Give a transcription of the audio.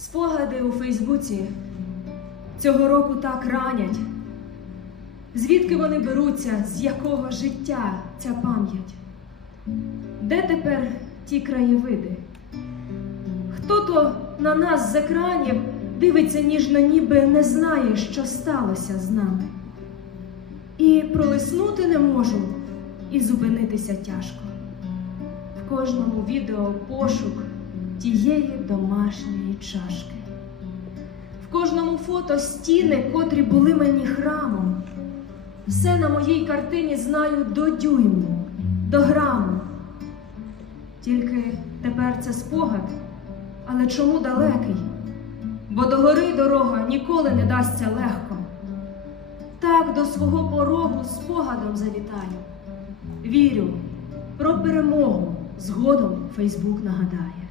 Спогади у Фейсбуці цього року так ранять. Звідки вони беруться, з якого життя ця пам'ять? Де тепер ті краєвиди? Хто то на нас з екранів дивиться ніжно, ніби не знає, що сталося з нами. І пролиснути не можу, і зупинитися тяжко. В кожному відео пошук тієї домашньої чашки. В кожному фото стіни, котрі були мені храмом. Все на моїй картині знаю до дюйму, до граму. Тільки тепер це спогад, але чому далекий? Бо до гори дорога ніколи не дасться легко. Так до свого порогу спогадом завітаю. Вірю, про перемогу згодом Фейсбук нагадає.